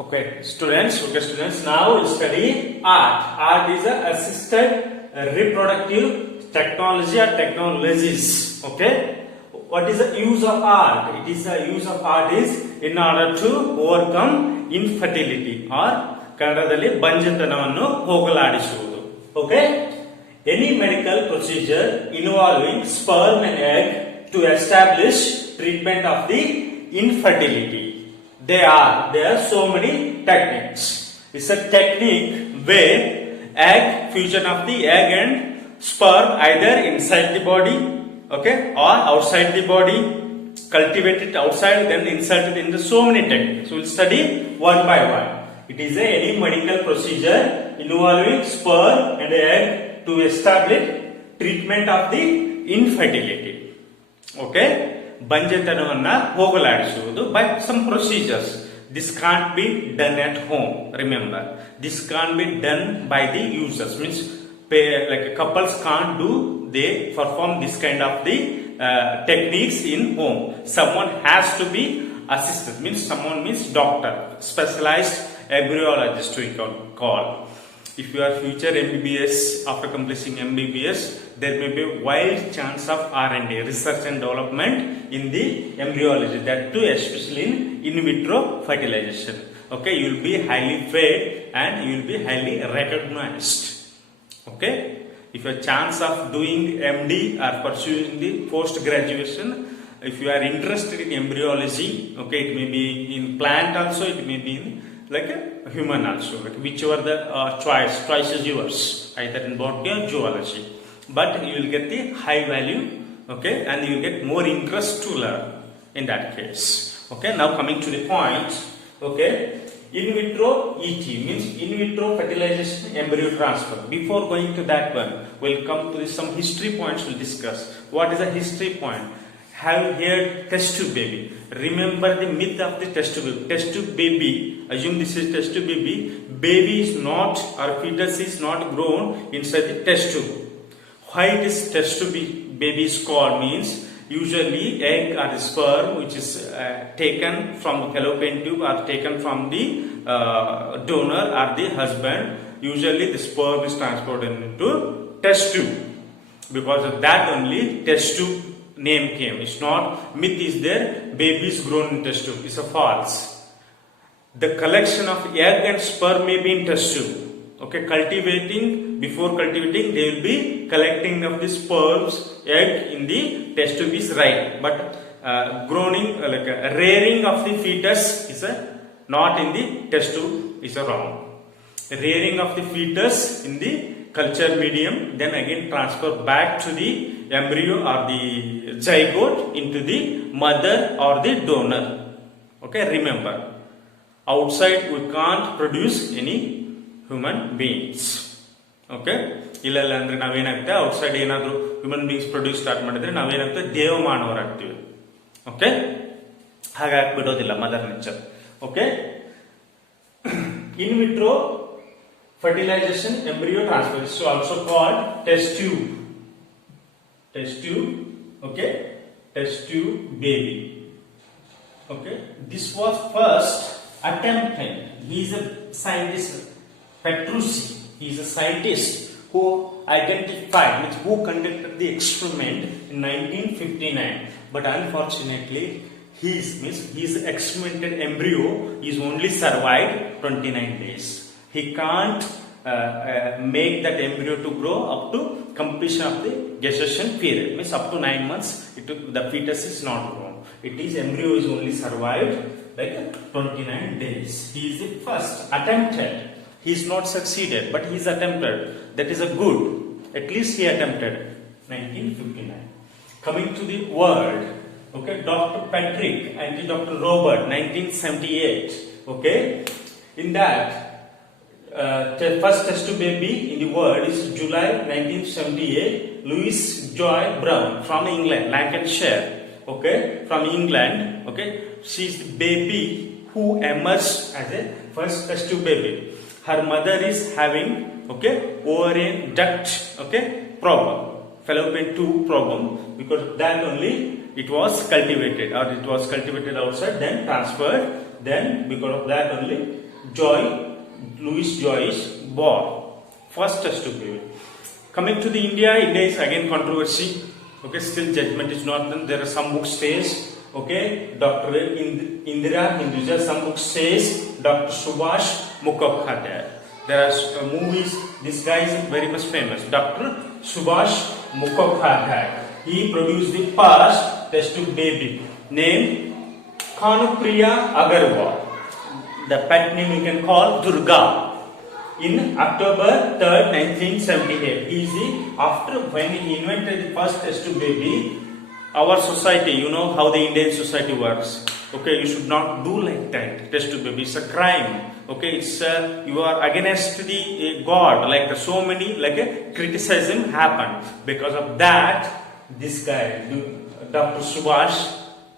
Students, now study art. Art is a assisted reproductive technology or technologies. Okay, what is the use of art? It is the use of art is in order to overcome infertility or ಕನ್ನಡದಲ್ಲಿ ಬಂಜತನವನ್ನು ಹೋಗಲಾಡಿಸುವುದು. Okay, any medical procedure involving sperm and egg to establish treatment of the infertility. There are so many techniques. It's a technique where egg fusion of the egg and sperm either inside the body, okay, or outside the body, cultivated outside, then inserted in the so many techniques. We'll study one by one. It is any medical procedure involving sperm and egg to establish treatment of the infertility. Okay. ಬಂಜೆತನವನ್ನ ಹೋಗಲಾಡಿಸುವುದು by some procedures. This can't be done at home. Remember, this can't be done by the users. Means like couples can't do, they perform this kind of the techniques in home. Someone has to be assisted. Means someone means doctor, specialized embryologist we call. If you are future MBBS, after completing MBBS, there may be wild chance of R&D, research and development in the embryology, that too especially in vitro fertilization. Okay, you will be highly paid and you will be highly recognized. Okay, if you have chance of doing MD or pursuing the post graduation, if you are interested in embryology, okay, it may be in plant also, it may be in like a human also, like whichever the choice is yours, either in botany or zoology, but you will get the high value, okay, and you will get more interest to learn in that case. Okay, now coming to the point, okay, in vitro ET means in vitro fertilization embryo transfer. Before going to that one, we'll come to some history points we'll discuss. What is a history point? Have you heard test tube baby? Remember the myth of the test tube baby. Test tube baby, assume this is test tube baby. Baby is not, or fetus is not grown inside the test tube. Why this test tube baby is called means usually egg or sperm which is taken from the fallopian tube or taken from the donor or the husband. Usually the sperm is transported into test tube. Because of that only test tube name came. It's not, myth is there, baby is grown in test tube. It's a false. The collection of egg and sperm may be in test tube. Okay, before cultivating, they will be collecting of the sperms, egg in the test tube is right. But rearing of the fetus is not in the test tube is wrong. Rearing of the fetus in the culture medium, then again transfer back to the embryo or the zygote into the mother or the donor. Okay, remember, outside we can't produce any human beings. Okay, ಇಲ್ಲ ಅಂದ್ರೆ ನಾವೇನಾಗುತ್ತೆ outside ಏನಾದ್ರು human beings produce start ಮಾಡಿದ್ರೆ ನಾವೇನಾಗುತ್ತೆ ದೇವಮಾನವರಾಗ್ತೀವಿ. Okay, ಹಾಗಾಗಿ ಬಿಡೋದಿಲ್ಲ mother nature. Okay, in vitro fertilization embryo transfer is also called test tube. Okay, test tube baby. Okay, this was first attempted. He is a scientist, Petrucci. He is a scientist who identified, who conducted the experiment in 1959. But unfortunately, his experimented embryo is only survived 29 days. He can't make that embryo to grow up to completion of the gestation period. Means up to 9 months, the fetus is not grown. Embryo is only survived like 29 days. He is the first attempted. He is not succeeded, but he is attempted. That is a good. At least he attempted. 1959. Coming to the world, okay, Dr. Patrick and Dr. Robert, 1978. Okay, in that. The first test tube baby in the world is July 1978. Louise Joy Brown from England, Lancashire. Okay, from England. Okay, she is the baby who emerged as a first test tube baby. Her mother is having ovarian duct problem, fallopian tube problem. Because that only it was cultivated outside, then transferred. Then because of that only Louis Joy is born. First test tube baby. Coming to the India is again controversy. Okay, still judgment is not done. There are some books says, okay, Dr. Indira Hinduja. Some books says Dr. Subhash Mukhopadhyay. There are movies. This guy is very much famous. Dr. Subhash Mukhopadhyay. He produced the first test tube baby named Kanupriya Agarwal. The pet name you can call Durga. In October 3rd, 1978, he is after when he invented the first test tube baby, our society, you know how the Indian society works. Okay, you should not do like that. Test tube baby, it's a crime. Okay, it's you are against the God. Like so many criticism happened because of that. This guy, Dr. Subhash,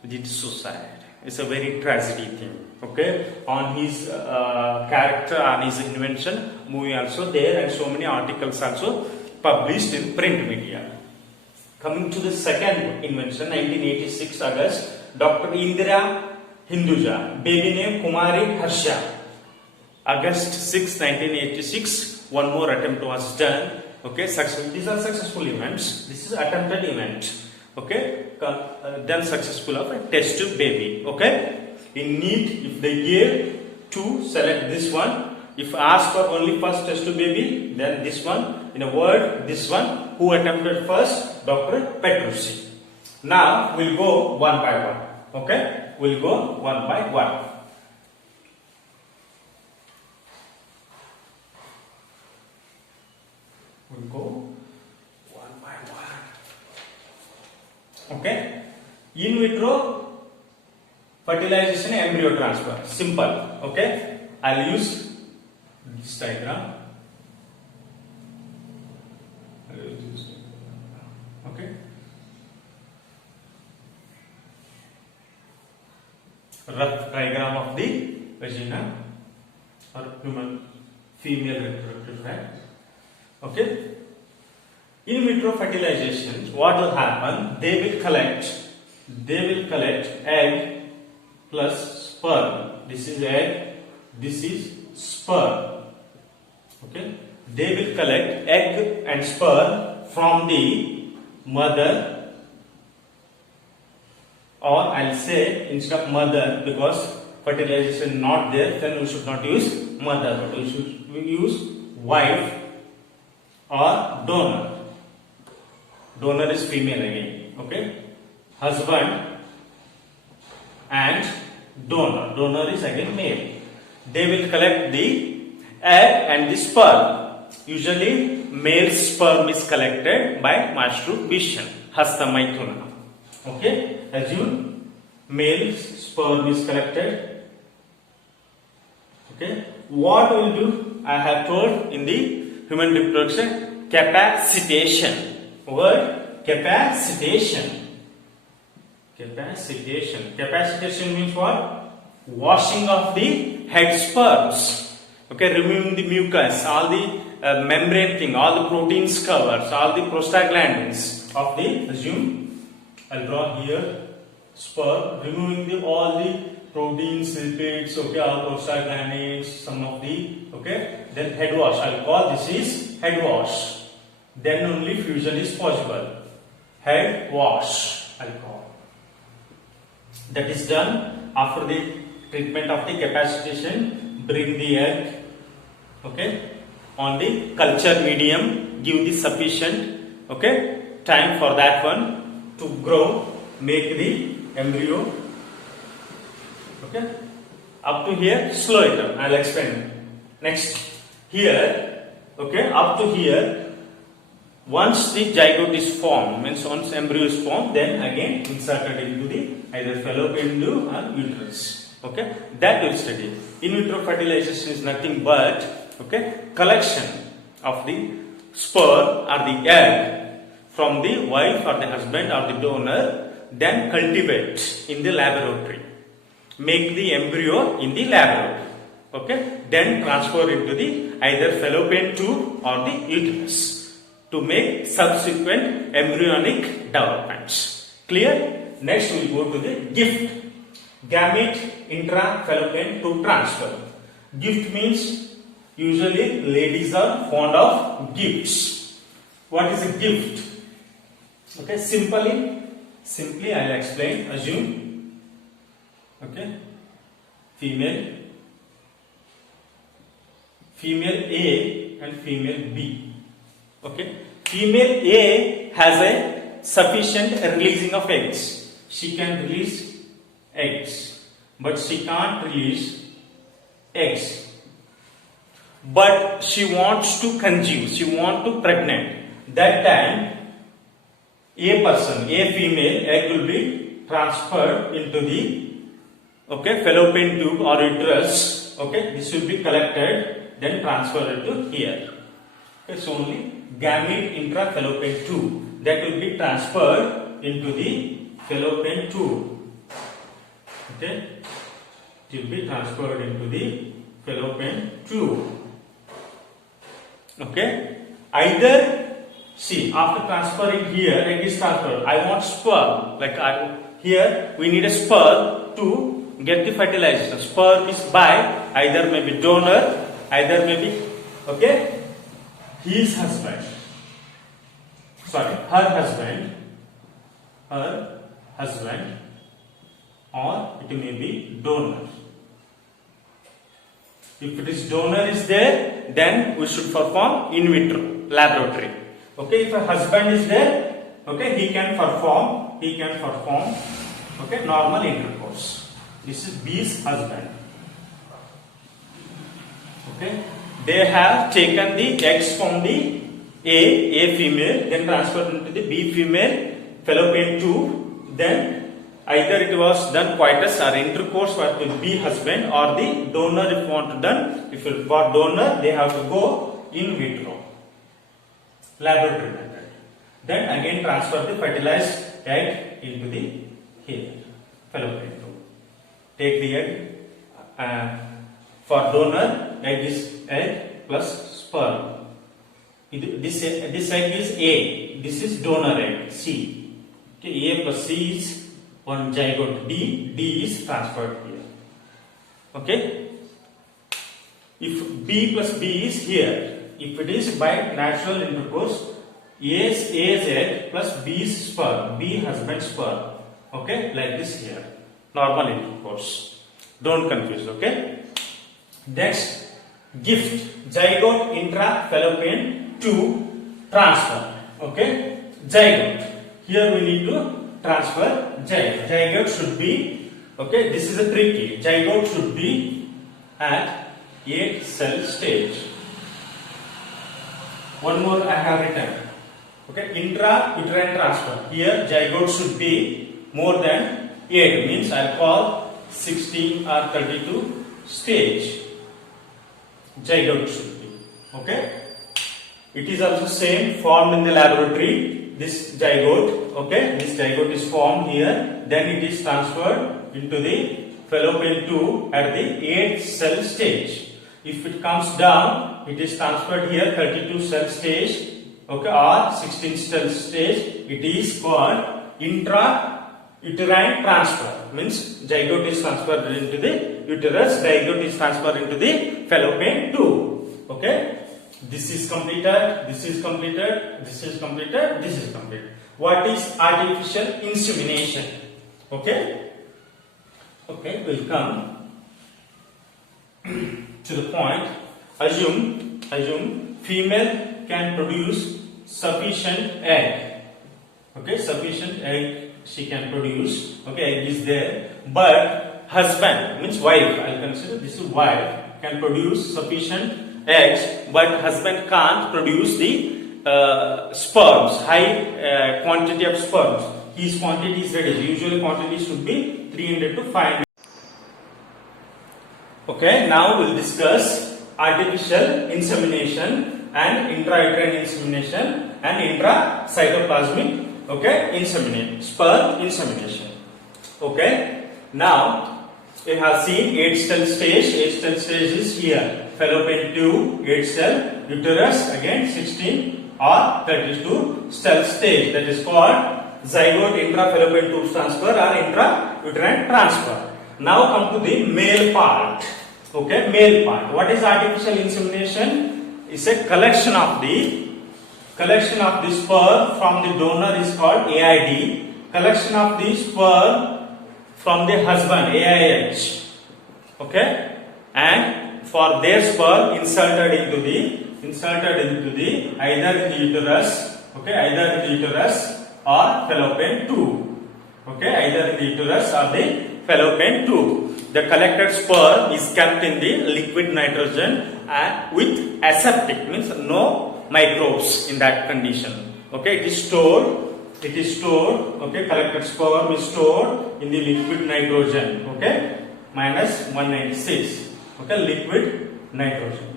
did suicide. It's a very tragedy thing. Okay, on his character, on his invention, movie also there, and so many articles also published in print media. Coming to the second invention, 1986 August, Dr. Indira Hinduja, baby name Kumari Harsha. August 6, 1986, one more attempt was done. Okay, these are successful events. This is attempted event. Okay, done successful of a test tube baby. Okay. In need, if they give to select this one. If ask for only first test tube baby, then this one. In a word, this one. Who attempted first? Dr. Petrucci. Now we'll go one by one. Okay, we'll go one by one. We'll go one by one. Okay, in vitro fertilization, embryo transfer. Simple. Okay, I'll use this diagram. Okay, rough diagram of the vagina or human female reproductive tract. Okay, in vitro fertilization, what will happen? They will collect egg plus sperm. This is egg, this is sperm. Okay, they will collect egg and sperm from the mother, or I'll say instead of mother, because fertilization not there, then we should not use mother, but we should use wife or donor. Donor is female again. Okay, husband and donor. Donor is again male. They will collect the egg and the sperm. Usually male sperm is collected by masturbation, hasta maithuna. Okay, assume male sperm is collected. Okay, what we will do? I have told in the human reproduction, capacitation. Word capacitation. Capacitation means what? Washing of the head sperms. Okay, removing the mucus, all the membrane thing, all the proteins covers, all the prostaglandins of the, assume, I'll draw here, sperm, removing all the proteins, lipids, okay, all prostaglandins, some of the, okay, then head wash, I'll call this is head wash. Then only fusion is possible. Head wash, I'll call. That is done after the treatment of the capacitation. Bring the egg, okay, on the culture medium, give the sufficient, okay, time for that one to grow, make the embryo. Okay, up to here, slow it down, I'll explain. Next, here, okay, up to here, once the zygote is formed, means once embryo is formed, then again inserted into the either fallopian tube or uterus. Okay, that we'll study. In vitro fertilization is nothing but, okay, collection of the sperm or the egg from the wife or the husband or the donor, then cultivate in the laboratory. Make the embryo in the laboratory. Okay, then transfer into the either fallopian tube or the uterus to make subsequent embryonic developments. Clear? Next we will go to the gift. Gamete intrafallopian tube transfer. Gift means usually ladies are fond of gifts. What is a gift? Okay, simply I'll explain. Assume, okay, female A and female B. Okay, female A has a sufficient releasing of eggs. She can release eggs, but she can't release eggs. But she wants to conceive. She wants to pregnant. That time, a female egg will be transferred into the fallopian tube or uterus. Okay, this will be collected, then transferred to here. Okay, so only gamete intrafallopian tube that will be transferred into the fallopian tube. Okay, it will be transferred into the fallopian tube. Okay, either see, after transferring here, egg is transferred. I want sperm. Here we need a sperm to get the fertilization. Sperm is by either maybe donor, either maybe his husband. Sorry, her husband, or it may be donor. If it is donor is there, then we should perform in vitro laboratory. Okay, if a husband is there, okay, he can perform normal intercourse. This is B's husband. Okay, they have taken the eggs from the A female, then transferred into the B female fallopian tube. Then either it was done coitus or intercourse with B husband, or the donor if want to done. If for donor, they have to go in vitro laboratory method. Then again transfer the fertilized egg into the here fallopian tube. Take the egg for donor, egg is egg plus sperm. This egg is A. This is donor egg C. Okay, A plus C is one zygote D. D is transferred here. Okay. If B plus B is here, if it is by natural intercourse, A's egg plus B's sperm, B husband sperm. Okay, like this here. Normal intercourse. Don't confuse. Okay. Next, gift zygote intrafallopian tube transfer. Okay, zygote. Here we need to transfer zygote. Zygote should be, okay, this is a tricky. Zygote should be at 8 cell stage. One more I have written. Okay, intrauterine transfer. Here zygote should be more than 8, means I call 16 or 32 stage. Zygote should be. Okay. It is also same formed in the laboratory. This zygote, okay, this zygote is formed here. Then it is transferred into the fallopian tube at the 8th cell stage. If it comes down, it is transferred here 32 cell stage, okay, or 16 cell stage. It is called intrauterine transfer. Means zygote is transferred into the uterus, zygote is transferred into the fallopian tube. Okay. This is completed, this is completed, this is completed, this is completed. What is artificial insemination? Okay. Okay, we'll come to the point. Assume female can produce sufficient egg. Okay, sufficient egg she can produce. Okay, egg is there. But husband, means wife, I'll consider this is wife, can produce sufficient eggs, but husband can't produce the sperms, high quantity of sperms. His quantity is reduced. Usually quantity should be 300 to 500. Okay, now we'll discuss artificial insemination and intrauterine insemination and intracytoplasmic, okay, insemination, sperm insemination. Okay, now we have seen 8 cell stage. 8 cell stage is here. Fallopian tube, 8 cell, uterus again 16 or 32 cell stage. That is called zygote intrafallopian tube transfer or intrauterine transfer. Now come to the male part. Okay, male part. What is artificial insemination? It's a collection of the sperm from the donor is called AID. Collection of the sperm from the husband, AIH. Okay, and for their sperm inserted into the either the uterus, okay, either the uterus or fallopian tube. Okay, either the uterus or the fallopian tube. The collected sperm is kept in the liquid nitrogen and with aseptic, means no microbes in that condition. Okay, it is stored. Okay, collected sperm is stored in the liquid nitrogen. Okay, minus 196. Okay, liquid nitrogen.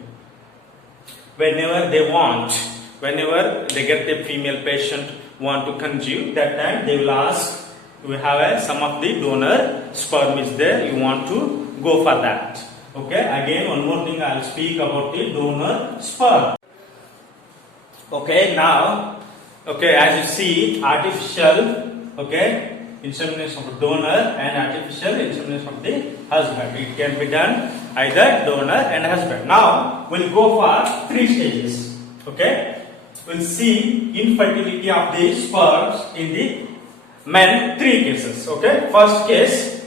Whenever they get the female patient want to conceive, that time they will ask, we have some of the donor sperm is there, you want to go for that. Okay, again one more thing I will speak about the donor sperm. Okay, now, okay, as you see, artificial, okay, insemination of donor and artificial insemination of the husband. It can be done either donor and husband. Now we'll go for 3 stages. Okay, we'll see infertility of the sperms in the men, 3 cases. Okay, first case,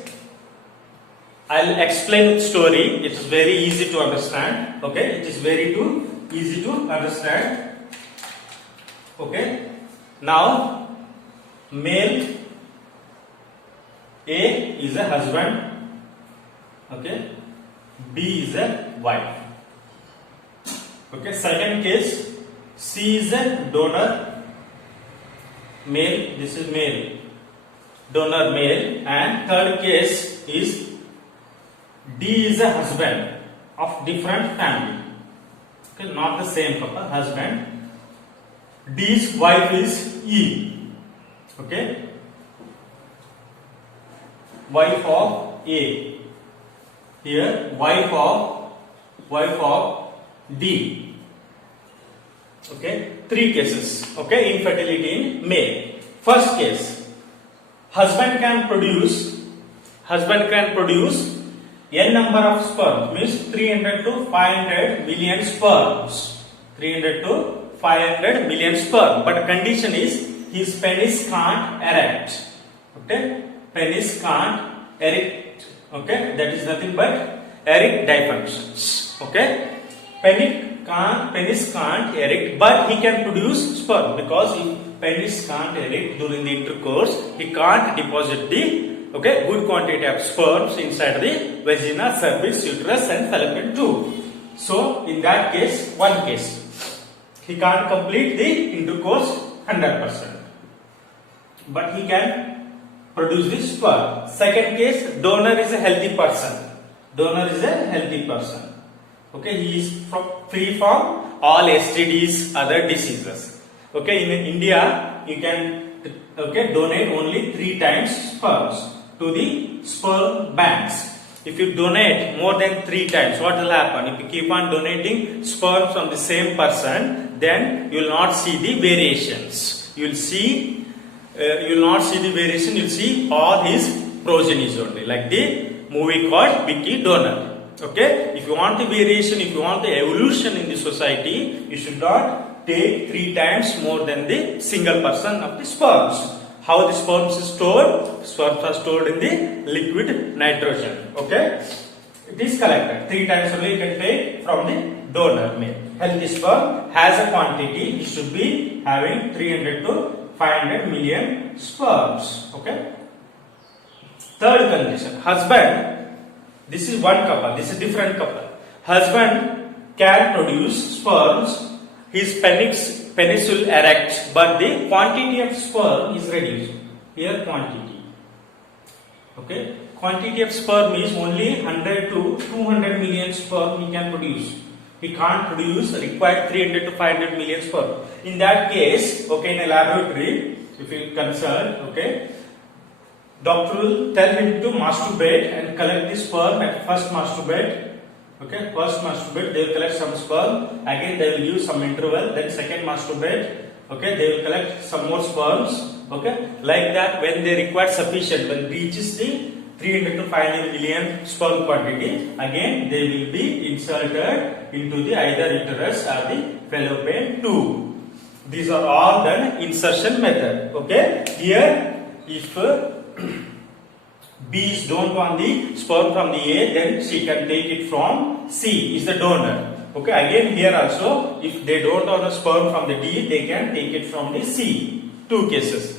I'll explain the story. It is very easy to understand. Okay, it is very easy to understand. Okay, now male A is a husband. Okay, B is a wife. Okay, second case, C is a donor, male. This is male, donor male, and third case is D is a husband of different family. Okay, not the same couple, husband. D's wife is E. Okay, wife of A. Here, wife of D. Okay, 3 cases. Okay, infertility in male. First case, husband can produce n number of sperms, means 300 to 500 million sperms. 300 to 500 million sperm, but condition is his penis can't erect. Okay, penis can't erect. Okay, that is nothing but erectile functions. Okay, penis can't erect, but he can produce sperm, because if penis can't erect during the intercourse, he can't deposit the good quantity of sperms inside the vagina, cervix, uterus and fallopian tube. So in that case, one case, he can't complete the intercourse 100%, but he can produce the sperm. Second case, donor is a healthy person. Okay, he is free from all STDs, other diseases. Okay, in India, you can donate only 3 times sperms to the sperm banks. If you donate more than 3 times, what will happen? If you keep on donating sperms from the same person, then you will not see the variations. You will not see the variation. You will see all his progenies only, like the movie called Vicky Donor. Okay, if you want the variation, if you want the evolution in the society, you should not take 3 times more than the single person of the sperms. How the sperms is stored? Sperms are stored in the liquid nitrogen. Okay, it is collected 3 times only. You can take from the donor male. Healthy sperm has a quantity. It should be having 300 to 500 million sperms. Okay. Third condition, husband. This is one couple. This is different couple. Husband can produce sperms. His penis will erect, but the quantity of sperm is reduced. Here quantity. Okay, quantity of sperm is only 100 to 200 million sperm he can produce. He can't produce required 300 to 500 million sperm. In that case, okay, in a laboratory, if you concerned, okay, doctor will tell him to masturbate and collect the sperm at first masturbate. Okay, first masturbate, they will collect some sperm, again they will use some interval, then second masturbate, okay, they will collect some more sperms, okay, like that. When they require sufficient, when reaches the 300 to 500 million sperm quantity. Again, they will be inserted into the either uterus or the fallopian tube. These are all done insertion method. Okay. Here, if B is don't want the sperm from the A, then she can take it from C is the donor. Okay. Again, here also, if they don't want the sperm from the D, they can take it from the C. Two cases.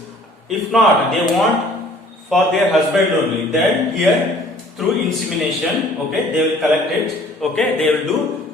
If not, they want for their husband only, then here through insemination, okay, they will collect it. Okay, they will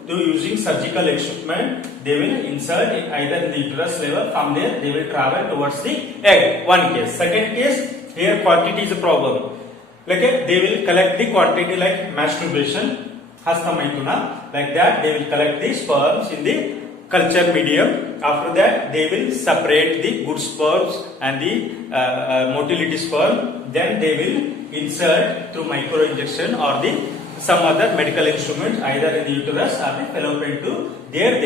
do using surgical equipment. They will insert it either in the uterus level. From there, they will travel towards the egg. One case. Second case, here quantity is a problem. Like they will collect the quantity like masturbation, hastamaituna, like that. They will collect the sperms in the culture medium. After that, they will separate the good sperms and the motility sperm. Then they will insert through micro injection or the some other medical instrument either in the uterus or the fallopian tube. There,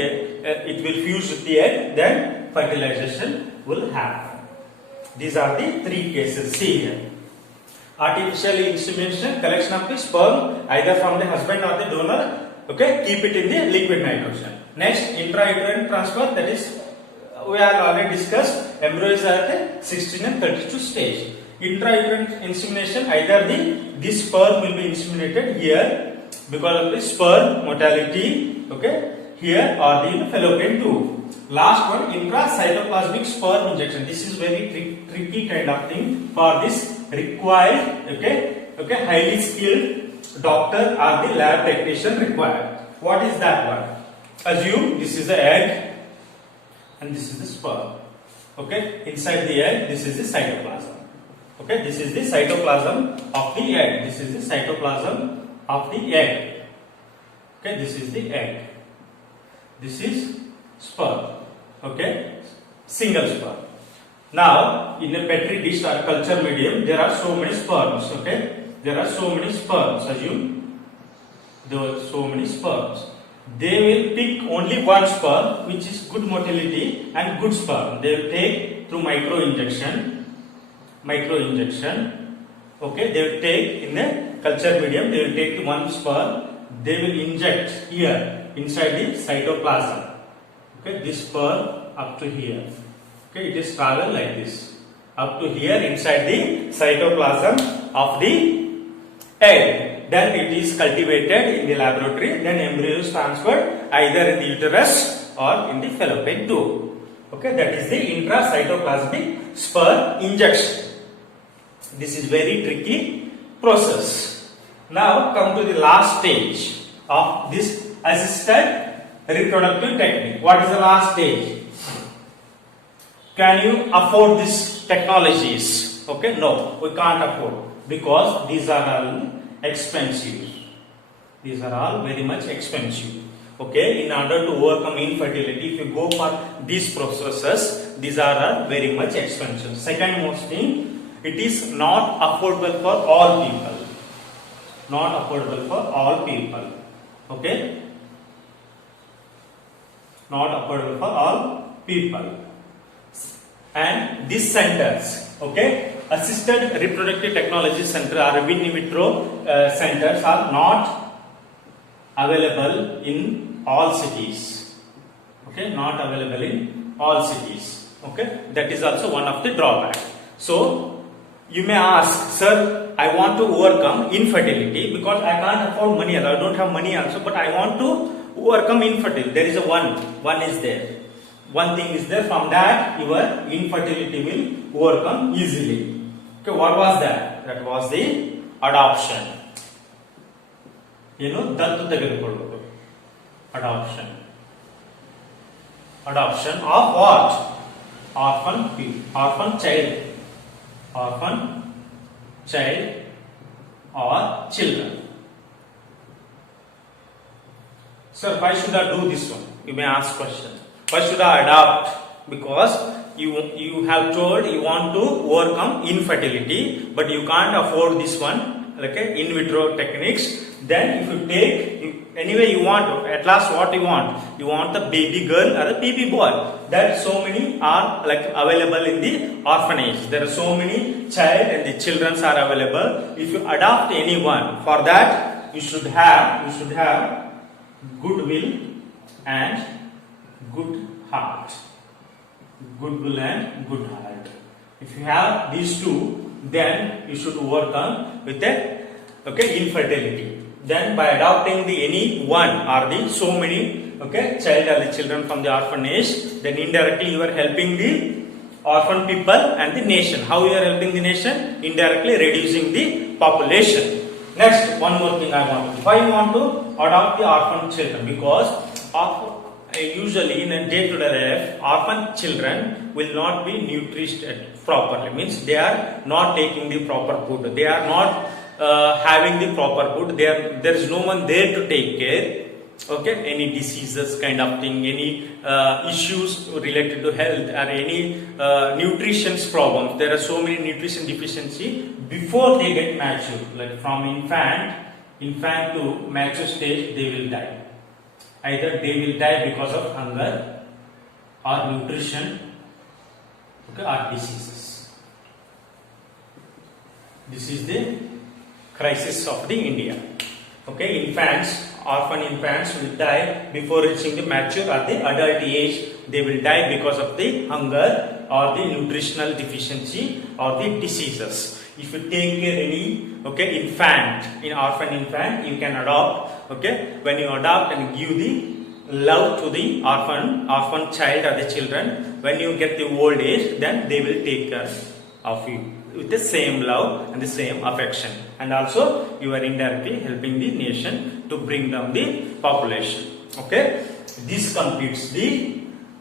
it will fuse with the egg. Then fertilization will happen. These are the three cases. See here. Artificial insemination, collection of the sperm either from the husband or the donor. Okay, keep it in the liquid nitrogen. Next, intrauterine transfer, that is we have already discussed. Embryos are at 16 and 32 stage. Intrauterine insemination, either this sperm will be inseminated here because of the sperm mortality. Okay, here or the fallopian tube. Last one, intracytoplasmic sperm injection. This is very tricky kind of thing. For this required, okay, highly skilled doctor or the lab technician required. What is that one? Assume this is the egg and this is the sperm. Okay, inside the egg, this is the cytoplasm. Okay, this is the cytoplasm of the egg. This is the cytoplasm of the egg. Okay, this is the egg. This is sperm. Okay, single sperm. Now, in a petri dish or culture medium, there are so many sperms. Okay, there are so many sperms. Assume there are so many sperms. They will pick only one sperm which is good motility and good sperm. They will take through micro injection. Okay, they will take in a culture medium. They will take one sperm. They will inject here inside the cytoplasm. Okay, this sperm up to here. Okay, it is travel like this up to here inside the cytoplasm of the egg. Then it is cultivated in the laboratory. Then embryo is transferred either in the uterus or in the fallopian tube. Okay, that is the intracytoplasmic sperm injection. This is very tricky process. Now come to the last stage of this assisted reproductive technique. What is the last stage? Can you afford these technologies? Okay, no, we can't afford because these are all expensive. These are all very much expensive. Okay, in order to overcome infertility, if you go for these processes, these are all very much expensive. Second most thing, it is not affordable for all people. Not affordable for all people. Okay, not affordable for all people. And these centers, okay, assisted reproductive technology center or in vitro centers are not available in all cities. Okay, not available in all cities. Okay, that is also one of the drawback. So you may ask, sir, I want to overcome infertility because I can't afford money. I don't have money also, but I want to overcome infertility. There is a one is there. One thing is there, from that your infertility will overcome easily. Okay, what was that? That was the adoption. Dattu ತೆಗೆದುಕೊಳ್ಳುವುದು. Adoption. Adoption of what? Orphan child. Orphan child or children. Sir, why should I do this one? You may ask question. Why should I adopt? Because you have told you want to overcome infertility, but you can't afford this one like in vitro techniques. Then if you take, anyway you want, at last what you want the baby girl or the baby boy. That so many are like available in the orphanage. There are so many child and the children are available. If you adopt anyone, for that you should have goodwill and good heart. Goodwill and good heart. If you have these two, then you should overcome with the infertility. Then by adopting the any one or the so many child or the children from the orphanage, then indirectly you are helping the orphan people and the nation. How you are helping the nation? Indirectly reducing the population. Next, one more thing I want to. Why you want to adopt the orphan children? Because usually in a day-to-day life, orphan children will not be nourished properly. Means they are not taking the proper food. They are not having the proper food. There is no one there to take care. Any diseases kind of thing, any issues related to health or any nutrition problems. There are so many nutrition deficiency before they get mature. Like from infant to mature stage, they will die. Either they will die because of hunger or nutrition, or diseases. This is the crisis of the India. Orphan infants will die before reaching the mature or the adult age. They will die because of the hunger or the nutritional deficiency or the diseases. If you take care any orphan infant, you can adopt. When you adopt and give the love to the orphan child or the children, when you get the old age, then they will take care of you with the same love and the same affection. And also you are indirectly helping the nation to bring down the population. This completes the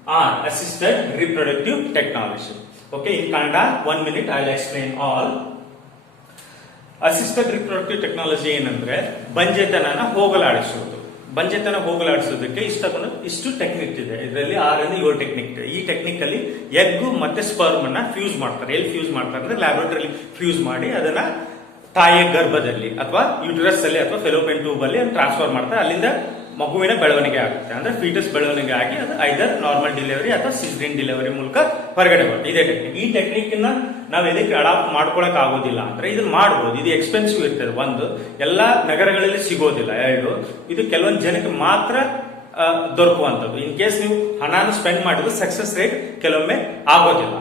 assisted reproductive technology. In Kannada, 1 minute I will explain all. Assisted reproductive technology ಏನಂದ್ರೆ ಬಂಜೆತನನ ಹೋಗಲಾಡಿಸೋದಕ್ಕೆ ಇಷ್ಟು technique ಇದೆ. ಇದರಲ್ಲಿ 6 ರಿಂದ 7 technique ಇದೆ. ಈ technique ಅಲ್ಲಿ egg ಮತ್ತೆ sperm ಅನ್ನ ಫ್ಯೂಸ್ ಮಾಡ್ತಾರೆ. ಎಲ್ಲಿ ಫ್ಯೂಸ್ ಮಾಡ್ತಾರೆ ಅಂದ್ರೆ ಲ್ಯಾಬೋರೇಟರಿ ಫ್ಯೂಸ್ ಮಾಡಿ ಅದನ್ನ ತಾಯಿಯ ಗರ್ಭದಲ್ಲಿ ಅಥವಾ ಯೂಟರಸ್ ಅಲ್ಲಿ ಅಥವಾ ಫೆಲೋಪಿಯನ್ ಟ್ಯೂಬ್ ಅಲ್ಲಿ ಟ್ರಾನ್ಸ್ಫರ್ ಮಾಡ್ತಾರೆ. ಅಲ್ಲಿಂದ ಮಗುವಿನ ಬೆಳವಣಿಗೆ ಆಗುತ್ತೆ. ಅಂದ್ರೆ ಫೀಟಸ್ ಬೆಳವಣಿಗೆ ಆಗಿ ಅದು ಐದರ್ ನಾರ್ಮಲ್ ಡೆಲಿವರಿ ಅಥವಾ ಸಿಸೇರಿಯನ್ ಡೆಲಿವರಿ ಮೂಲಕ ಹೊರಗಡೆ ಬರುತ್ತೆ. ಇದೇ ಟೆಕ್ನಿಕ್. ಈ ಟೆಕ್ನಿಕ್ ನಾವು ಎದಕ್ಕೆ ಅಡಾಪ್ಟ್ ಮಾಡ್ಕೊಳಕ್ ಆಗೋದಿಲ್ಲ ಅಂದ್ರೆ ಇದನ್ನ ಮಾಡಬಹುದು. ಇದು ಎಕ್ಸ್ಪೆನ್ಸಿವ್ ಇರ್ತದೆ. ಒಂದು, ಎಲ್ಲಾ ನಗರಗಳಲ್ಲಿ ಸಿಗೋದಿಲ್ಲ. 2, ಇದು ಕೆಲವೊಂದು ಜನಕ್ಕೆ ಮಾತ್ರ ದೊರಕುವಂಥದ್ದು. ಇನ್ ಕೇಸ್ ನೀವು ಹಣನ ಸ್ಪೆಂಡ್ ಮಾಡಿದ್ರೆ ಸಕ್ಸಸ್ ರೇಟ್ ಕೆಲವೊಮ್ಮೆ ಆಗೋದಿಲ್ಲ.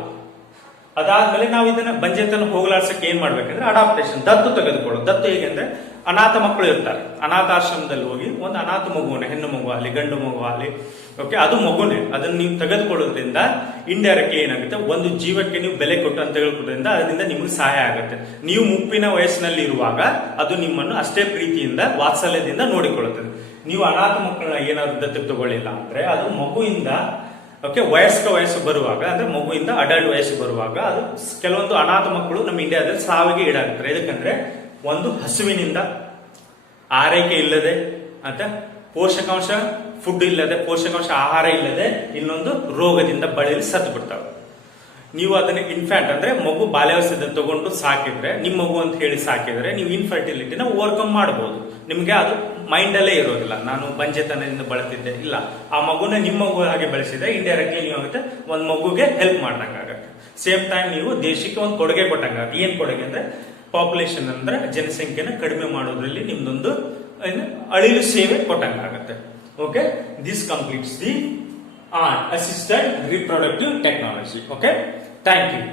ಅದಾದ್ಮೇಲೆ ನಾವು ಇದನ್ನ ಬಂಜೆತನ ಹೋಗಲಾಡ್ಸಕ್ಕೆ ಏನ್ ಮಾಡ್ಬೇಕಂದ್ರೆ ಅಡಾಪ್ಟೇಷನ್, ದತ್ತು ತೆಗೆದುಕೊಳ್ಳೋದು. ದತ್ತು ಹೇಗೆಂದ್ರೆ ಅನಾಥ ಮಕ್ಕಳು ಇರ್ತಾರೆ, ಅನಾಥಾಶ್ರಮದಲ್ಲಿ ಹೋಗಿ ಒಂದು ಅನಾಥ ಮಗುವನ್ನ, ಹೆಣ್ಣು ಮಗು ಆಗಲಿ ಗಂಡು ಮಗು ಆಗಲಿ, ಅದು ಮಗುನೇ, ಅದನ್ನ ನೀವು ತೆಗೆದುಕೊಳ್ಳೋದ್ರಿಂದ ಇಂಡೈರೆಕ್ಟ್ಲಿ ಏನಾಗುತ್ತೆ, ಒಂದು ಜೀವಕ್ಕೆ ನೀವು ಬೆಲೆ ಕೊಟ್ಟು ಅಂತ ತೆಗೆದುಕೊಳ್ಳೋದ್ರಿಂದ ಅದರಿಂದ ನಿಮ್ಗೆ ಸಹಾಯ ಆಗುತ್ತೆ. ನೀವು ಮುಪ್ಪಿನ ವಯಸ್ಸಿನಲ್ಲಿ ಇರುವಾಗ ಅದು ನಿಮ್ಮನ್ನು ಅಷ್ಟೇ ಪ್ರೀತಿಯಿಂದ ವಾತ್ಸಲ್ಯದಿಂದ ನೋಡಿಕೊಳ್ಳುತ್ತದೆ. ನೀವು ಅನಾಥ ಮಕ್ಕಳನ್ನ ಏನಾದ್ರು ದತ್ತಕ್ಕೆ ತಗೊಳ್ಳಿಲ್ಲ ಅಂದ್ರೆ ಅದು ಮಗುವಿಂದ ವಯಸ್ಸು ಬರುವಾಗ, ಅಂದ್ರೆ ಮಗುವಿಂದ ಅಡಲ್ಟ್ ವಯಸ್ಸು ಬರುವಾಗ ಅದು ಕೆಲವೊಂದು ಅನಾಥ ಮಕ್ಕಳು ನಮ್ಮ ಇಂಡಿಯಾದಲ್ಲಿ ಸಾವಿಗೆ ಈಡಾಗ್ತಾರೆ. ಯಾಕಂದ್ರೆ ಒಂದು ಹಸುವಿನಿಂದ, ಆರೈಕೆ ಇಲ್ಲದೆ, ಅಂತ ಪೋಷಕಾಂಶ ಫುಡ್ ಇಲ್ಲದೆ, ಪೋಷಕಾಂಶ ಆಹಾರ ಇಲ್ಲದೆ, ಇನ್ನೊಂದು ರೋಗದಿಂದ ಬಳಲಿ ಸತ್ತು ಬಿಡ್ತಾವೆ. ನೀವು ಅದನ್ನ ಇನ್ಫ್ಯಾಂಟ್ ಅಂದ್ರೆ ಮಗು ಬಾಲ್ಯಾವಸ್ಥೆಯಲ್ಲಿ ತಗೊಂಡು ಸಾಕಿದ್ರೆ, ನಿಮ್ಮ ಮಗು ಅಂತ ಹೇಳಿ ಸಾಕಿದ್ರೆ ನೀವು ಇನ್ಫರ್ಟಿಲಿಟಿನ ಓವರ್ಕಮ್ ಮಾಡಬಹುದು. ನಿಮ್ಗೆ ಅದು ಮೈಂಡ್ ಅಲ್ಲೇ ಇರೋದಿಲ್ಲ, ನಾನು ಬಂಜೆತನದಿಂದ ಬಳತಿದ್ದೆ, ಇಲ್ಲ, ಆ ಮಗುನ ನಿಮ್ಮ ಮಗು ಹಾಗೆ ಬೆಳೆಸಿದ್ರೆ ಇಂಡೈರೆಕ್ಟ್ಲಿ ನೀವು ಆಗುತ್ತೆ ಒಂದು ಮಗುಗೆ ಹೆಲ್ಪ್ ಮಾಡ್ದಂಗಾಗತ್ತೆ. ಸೇಮ್ ಟೈಮ್ ನೀವು ದೇಶಕ್ಕೆ ಒಂದು ಕೊಡುಗೆ ಕೊಟ್ಟಂಗಾಗುತ್ತೆ. ಏನ್ ಕೊಡುಗೆ ಅಂದ್ರೆ ಪಾಪ್ಯುಲೇಷನ್ ಅಂದ್ರೆ ಜನಸಂಖ್ಯೆನ ಕಡಿಮೆ ಮಾಡೋದ್ರಲ್ಲಿ ನಿಮ್ದೊಂದು ಅಳಿಲು ಸೇವೆ ಕೊಟ್ಟಂಗಾಗತ್ತೆ. This completes the assisted reproductive technology. Thank you.